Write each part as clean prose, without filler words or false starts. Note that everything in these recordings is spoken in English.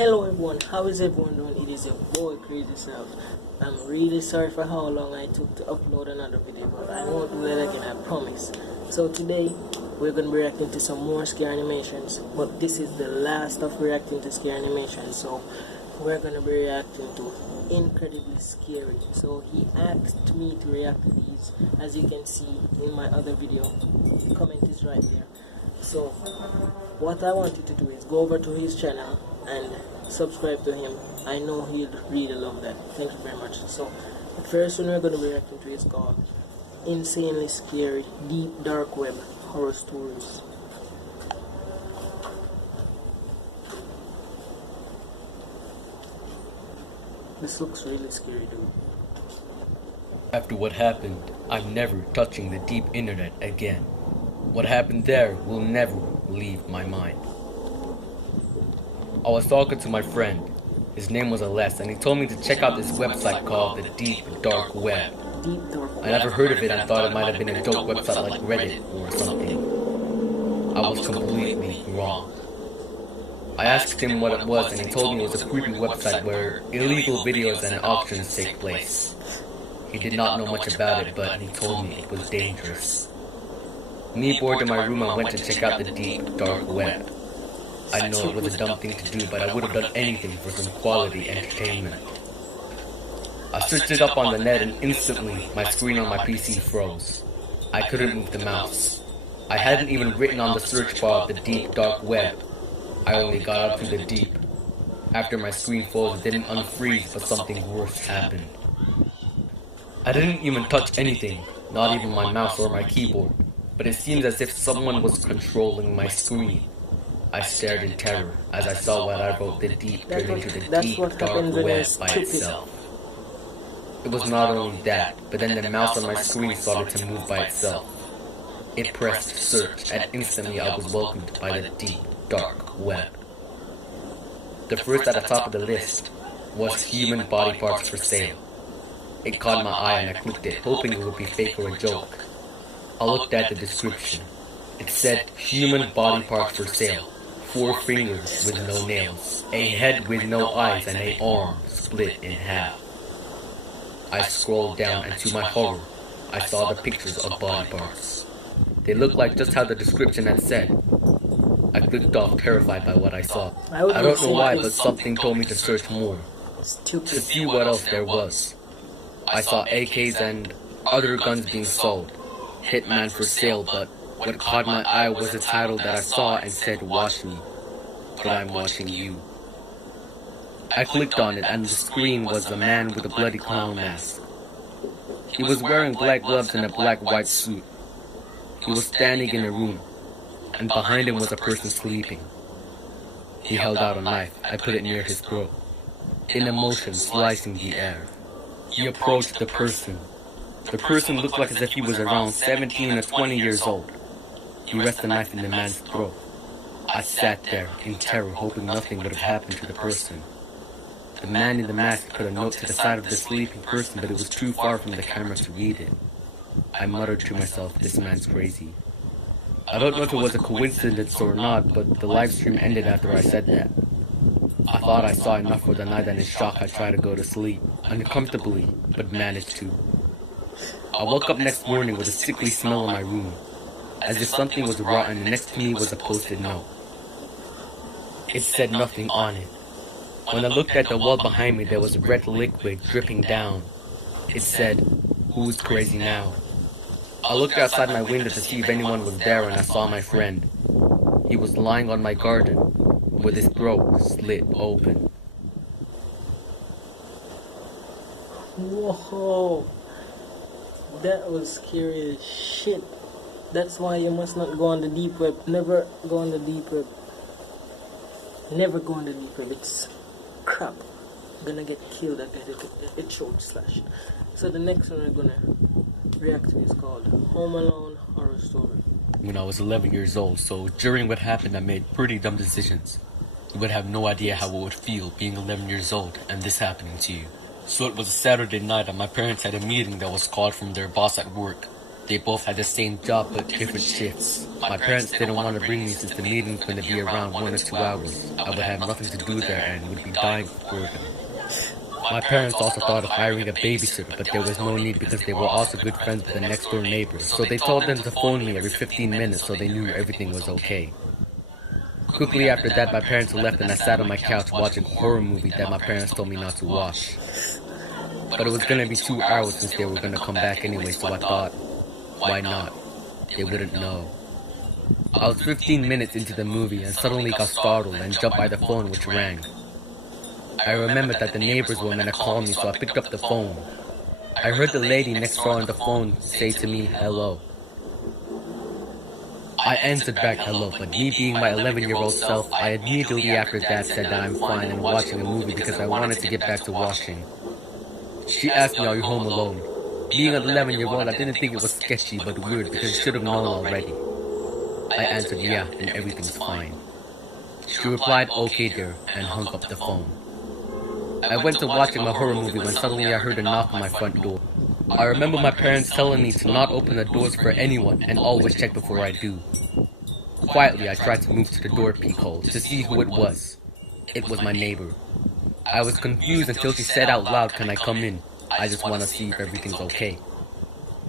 Hello everyone, how is everyone doing? It is your boy Crazyself. I'm really sorry for how long I took to upload another video, but I won't do that again, I promise. So today, we're going to be reacting to some more scare animations, but this is the last of reacting to scare animations, so we're going to be reacting to Incredibly Scary. So he asked me to react to these, as you can see in my other video. The comment is right there. So what I want you to do is go over to his channel and subscribe to him. I know he'll really love that. Thank you very much. So the first one we're going to be reacting to is called Insanely Scary Deep Dark Web Horror Stories. This looks really scary, dude. After what happened, I'm never touching the deep internet again. What happened there will never leave my mind. I was talking to my friend. His name was Aless, and he told me to check out this website called the Deep Dark Web. I never heard of it and thought it might have been a dope website like Reddit or something. I was completely wrong. I asked him what it was, and he told me it was a creepy website where illegal videos and auctions take place. He did not know much about it, but he told me it was dangerous. Me bored in my room, I went to check out the Deep Dark Web. I know it was a dumb thing to do, but I would have done anything for some quality entertainment. I searched it up on the net, and instantly my screen on my PC froze. I couldn't move the mouse. I hadn't even written on the search bar of the Deep Dark Web. I only got up to the deep. After my screen froze, it didn't unfreeze, but something worse happened. I didn't even touch anything, not even my mouse or my keyboard, but it seemed as if someone was controlling my screen. I stared in terror as I saw what I wrote, the deep turned into the deep dark web by itself. It was not only that, but then the mouse on my screen started to move by itself. It pressed search, and instantly I was welcomed by the deep dark web. The first at the top of the list was human body parts for sale. It caught my eye and I clicked it, hoping it would be fake or a joke. I looked at the description. It said, human body parts for sale. 4 fingers with no nails. A head with no eyes and a arm split in half. I scrolled down and to my horror, I saw the pictures of body parts. They looked like just how the description had said. I clicked off, terrified by what I saw. I don't know why, but something told me to search more. To see what else there was. I saw AKs and other guns being sold. Hitman for sale, but what caught my eye was the title that I saw and said, watch me, but I'm watching you. I clicked on it and the screen was a man with a bloody clown mask. He was wearing black gloves and a black white suit. He was standing in a room, and behind him was a person sleeping. He held out a knife. I put it near his throat. In a motion slicing the air. He approached the person. The person looked like as if he was around 17 or 20 years old. He rested the knife in the man's throat. I sat there in terror, hoping nothing would have happened to the person. The man in the mask put a note to the side of the sleeping person, but it was too far from the camera to read it. I muttered to myself, this man's crazy. I don't know if it was a coincidence or not, but the live stream ended after I said that. I thought I saw enough for the night, and in shock I tried to go to sleep, uncomfortably, but managed to. I woke up next morning with a sickly smell in my room, as if something was rotten, and next to me was a post-it note. It said nothing on it. When I looked at the wall behind me, there was red liquid dripping down. It said, who's crazy now? I looked outside my window to see if anyone was there, and I saw my friend. He was lying on my garden, with his throat slit open. Whoa, that was scary as shit. That's why you must not go on the deep web. Never go on the deep web. Never go on the deep web. It's crap. I'm gonna get killed. I get throat slashed. So the next one we're gonna react to is called Home Alone Horror Story. When I was 11 years old, so during what happened I made pretty dumb decisions. You would have no idea how it would feel being 11 years old and this happening to you. So it was a Saturday night and my parents had a meeting that was called from their boss at work. They both had the same job but different shifts. My parents didn't want to bring me since the meeting's going to be around 1 or 2 hours. I would have nothing to do there and would be dying for them. My parents also thought of hiring a babysitter, but there was no need because they were also good friends with the next door neighbors. So they told them to phone me every 15 minutes so they knew everything was okay. Quickly after that, my parents left and I sat on my couch watching a horror movie that my parents told me not to watch. But it was going to be 2 hours since they were going to come back anyway, so I thought, why not? They wouldn't know. I was 15 minutes into the movie and suddenly got startled and jumped by the phone which rang. I remembered that the neighbors were going to call me, so I picked up the phone. I heard the lady next door on the phone say to me, hello. I answered back hello, but me being my 11-year-old self, I immediately after that said that I'm fine and watching a movie because I wanted to get back to watching. She asked me, are you home alone? Being an 11-year-old, I didn't think it was sketchy but weird because I should have known already. I answered yeah, and everything's fine. She replied okay there and hung up the phone. I went to watching my horror movie when suddenly I heard a knock on my front door. I remember my parents telling me to not open the doors for anyone and always check before I do. Quietly, I tried to move to the door peephole to see who it was. It was my neighbor. I was confused until she said out loud, can I come in? I just want to see if everything's okay.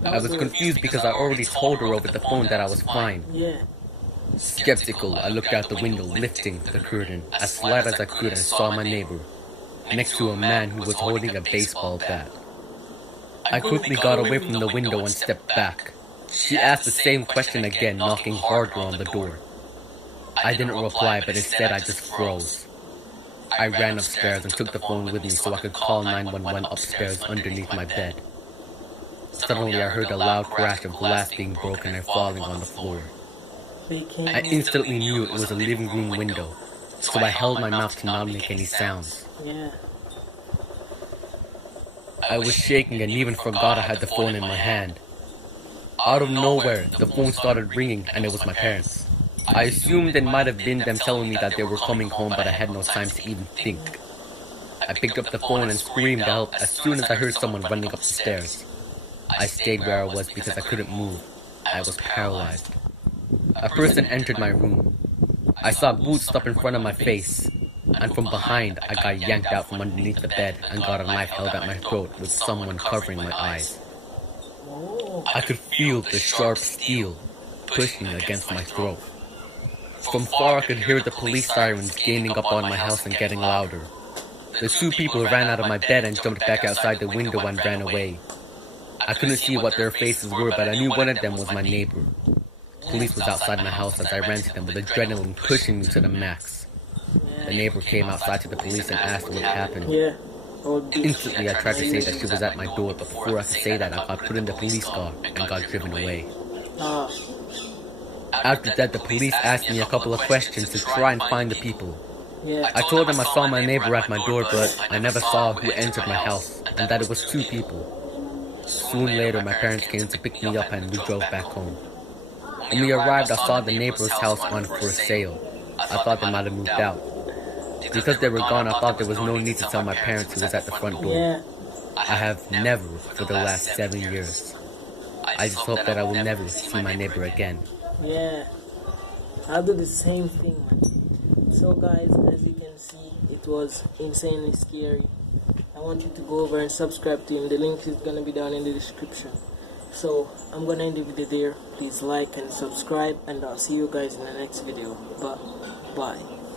I was confused because I already told her over the phone that I was fine. Skeptical, I looked out the window, lifting the curtain as slight as I could and saw my neighbor next to a man who was holding a baseball bat. I quickly got away from the window and stepped back. She asked the same question again, knocking harder on the door. I didn't reply, but instead I just froze. I ran upstairs and took the phone with me so I could call 911 upstairs underneath my bed. Suddenly I heard a loud crash of glass being broken and falling on the floor. I instantly knew it was a living room window, so I held my mouth to not make any sounds. I was shaking and even forgot I had the phone in my hand. Out of nowhere, the phone started ringing and it was my parents. I assumed it might have been them telling me that they were coming home, but I had no time to even think. I picked up the phone and screamed out as soon as I heard someone running up the stairs. I stayed where I was because I couldn't move. I was paralyzed. A person entered my room. I saw boots stop in front of my face, and from behind I got yanked out from underneath the bed and got a knife held at my throat with someone covering my eyes. I could feel the sharp steel pushing against my throat. From far I could hear the police sirens gaining up on my house and getting louder. The two people ran out of my bed and jumped back outside the window and ran away. I couldn't see what their faces were, but I knew one of them was my neighbor. Police was outside my house as I ran to them with adrenaline pushing me to the max. The neighbor came outside to the police and asked what happened. Instantly I tried to say that she was at my door, but before I could say that I got put in the police car and got driven away. After that, the police asked me a couple of questions to try and find the people. I told them I saw my neighbor at my door, but I never saw who entered my house, and that it was 2 people. Soon later, my parents came to pick me up and we drove back home. When we arrived, I saw the neighbor's house on for sale. I thought they might have moved out. Because they were gone, I thought there was no need to tell my parents who was at the front door. I have never for the last 7 years. I just hope that I will never see my neighbor again. I'll do the same thing, man. So guys, as you can see, it was insanely scary. I want you to go over and subscribe to him. The link is gonna be down in the description. So I'm gonna end the video there. Please like and subscribe, and I'll see you guys in the next video. Bye.